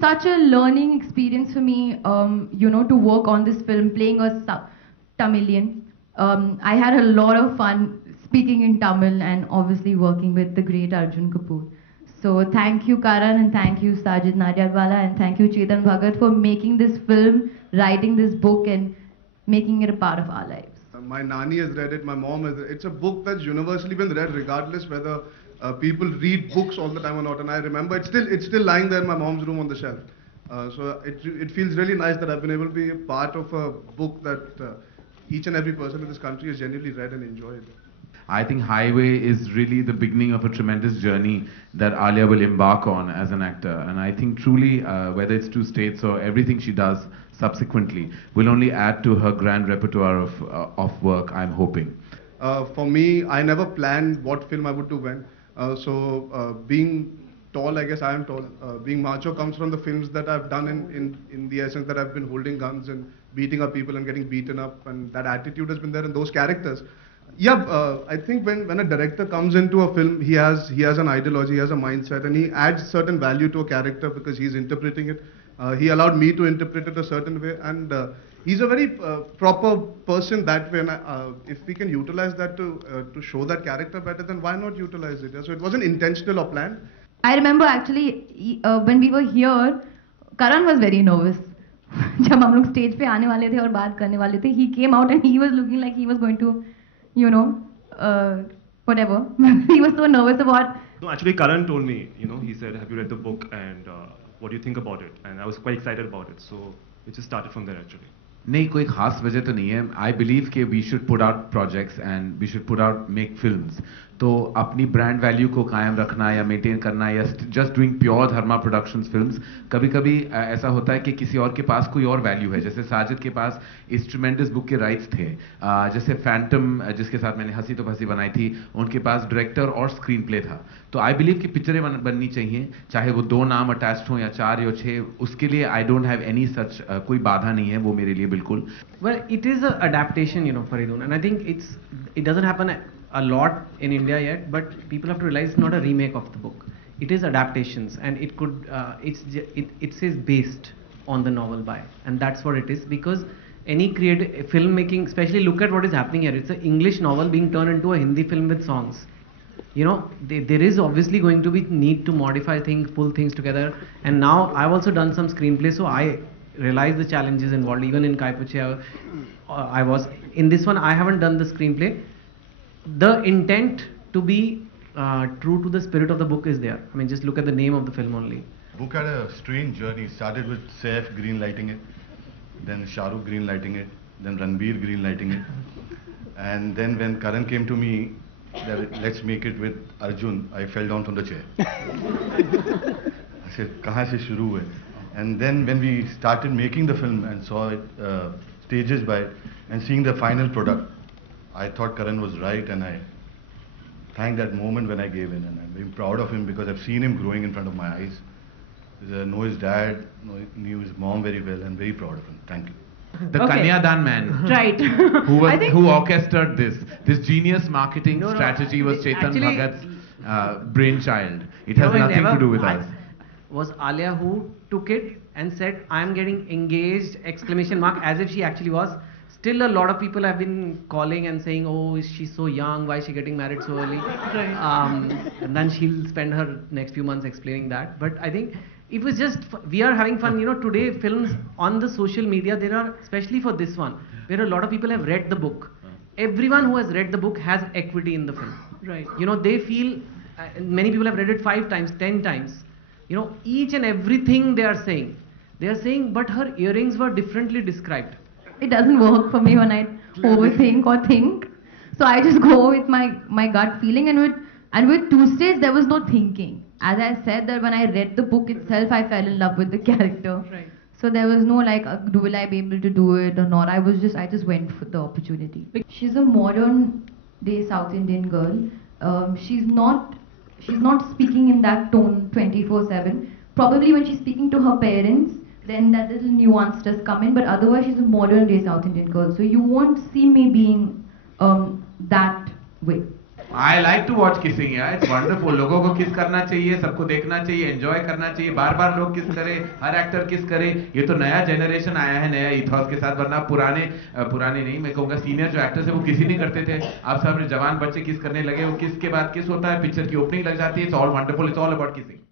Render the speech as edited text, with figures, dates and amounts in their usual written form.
such a learning experience for me, you know, to work on this film, playing a Tamilian. I had a lot of fun speaking in Tamil and obviously working with the great Arjun Kapoor. So thank you Karan and thank you Sajid Nadiadwala and thank you Chetan Bhagat for making this film, writing this book and making it a part of our lives. My nanny has read it, my mom has read it. It's a book that's universally been read regardless whether people read books all the time or not. And I remember it's still lying there in my mom's room on the shelf. So it feels really nice that I've been able to be a part of a book that each and every person in this country has genuinely read and enjoyed. I think Highway is really the beginning of a tremendous journey that Alia will embark on as an actor. And I think truly, whether it's Two States or everything she does subsequently, will only add to her grand repertoire of work, I'm hoping. For me, I never planned what film I would do when. Being tall, I guess I am tall. Being macho comes from the films that I've done in the essence that I've been holding guns and beating up people and getting beaten up, and that attitude has been there in those characters. Yeah, I think when a director comes into a film, he has an ideology, he has a mindset, and he adds certain value to a character because he's interpreting it. He allowed me to interpret it a certain way, and he's a very proper person that way. And if we can utilize that to show that character better, then why not utilize it? So it wasn't intentional or planned. I remember actually when we were here, Karan was very nervous. जब हम लोग stage पे आने वाले थे और बात करने वाले थे, he came out and he was looking like he was going to, you know, whatever. He was so nervous about. No, actually, Karan told me, you know, he said, "Have you read the book and what do you think about it?" And I was quite excited about it, so it just started from there actually. नहीं कोई खास वजह तो नहीं है. I believe कि we should put out projects and we should put out make films. तो अपनी ब्रांड वैल्यू को कायम रखना या मेंटेन करना या जस्ट डूइंग प्योर धर्मा प्रोडक्शंस फिल्म्स, कभी कभी ऐसा होता है कि किसी और के पास कोई और वैल्यू है. जैसे साजिद के पास इस ट्रिमेंडस बुक के राइट्स थे, जैसे फैंटम जिसके साथ मैंने हंसी तो फंसी बनाई थी, उनके पास डायरेक्टर और स्क्रीन प्ले था. तो आई बिलीव कि पिक्चरें बननी चाहिए, चाहे वो 2 नाम अटैच्ड हों या 4 या 6. उसके लिए I don't have any such, कोई बाधा नहीं है वो मेरे लिए बिल्कुल. Well, it is an adaptation, you know, Faridun, and I think it doesn't happen a lot in India yet, but people have to realize it's not a remake of the book. It is adaptations, and it could it says based on the novel by, and that's what it is. Because any creative filmmaking, especially look at what is happening here. It's an English novel being turned into a Hindi film with songs. You know, there is obviously going to be need to modify things, pull things together. And now I've also done some screenplay, so I realize the challenges involved. Even in Kai Puche, I was in this one. I haven't done the screenplay. The intent to be true to the spirit of the book is there. I mean, just look at the name of the film only. The book had a strange journey. It started with Saif green lighting it, then Shah Rukh green lighting it, then Ranbir green lighting it, and then when Karan came to me, that let's make it with Arjun, I fell down from the chair. I said, "Kahan se shuru hai?" And then when we started making the film and saw it stages by it and seeing the final product, I thought Karan was right, and I thank that moment when I gave in, and I'm very proud of him because I've seen him growing in front of my eyes. I know his dad, knew his mom very well, and very proud of him. Thank you. The Kanyadan man, Right. who orchestrated this genius marketing strategy was Chetan Bhagat's brainchild. It has nothing to do with us. Was Alia who took it and said, "I am getting engaged!" exclamation mark, as if she actually was. Still, a lot of people have been calling and saying, "Oh, is she so young? Why is she getting married so early?" And then she'll spend her next few months explaining that. But I think it was just, we are having fun. You know, today films on the social media, there are, especially for this one, where a lot of people have read the book. Everyone who has read the book has equity in the film. Right. You know, they feel, many people have read it 5 times, 10 times. You know, each and everything they are saying, but her earrings were differently described. It doesn't work for me when I overthink or think. So I just go with my gut feeling, and with Two States there was no thinking. As I said, that when I read the book itself, I fell in love with the character. Right. So there was no like, will I be able to do it or not? I just went for the opportunity. She's a modern day South Indian girl. She's not speaking in that tone 24/7. Probably when she's speaking to her parents, then that little nuance does come in, but otherwise she's a modern day South Indian girl. So you won't see me being that way. I like to watch kissing, yeah. It's wonderful. लोगों को किस करना चाहिए, सबको देखना चाहिए, enjoy करना चाहिए, बार-बार लोग किस करें, हर एक्टर किस करे. ये तो नया जनरेशन आया है, नया इथॉस के साथ, वरना पुराने नहीं, मैं कहूँगा सीनियर जो एक्टर्स है वो किसी नहीं करते थे. अब सब जवान बच्चे किस करने लगे, वो किस के बाद किस होता है, पिक्चर की ओपनिंग लग जाती है. It's all wonderful, it's all about kissing.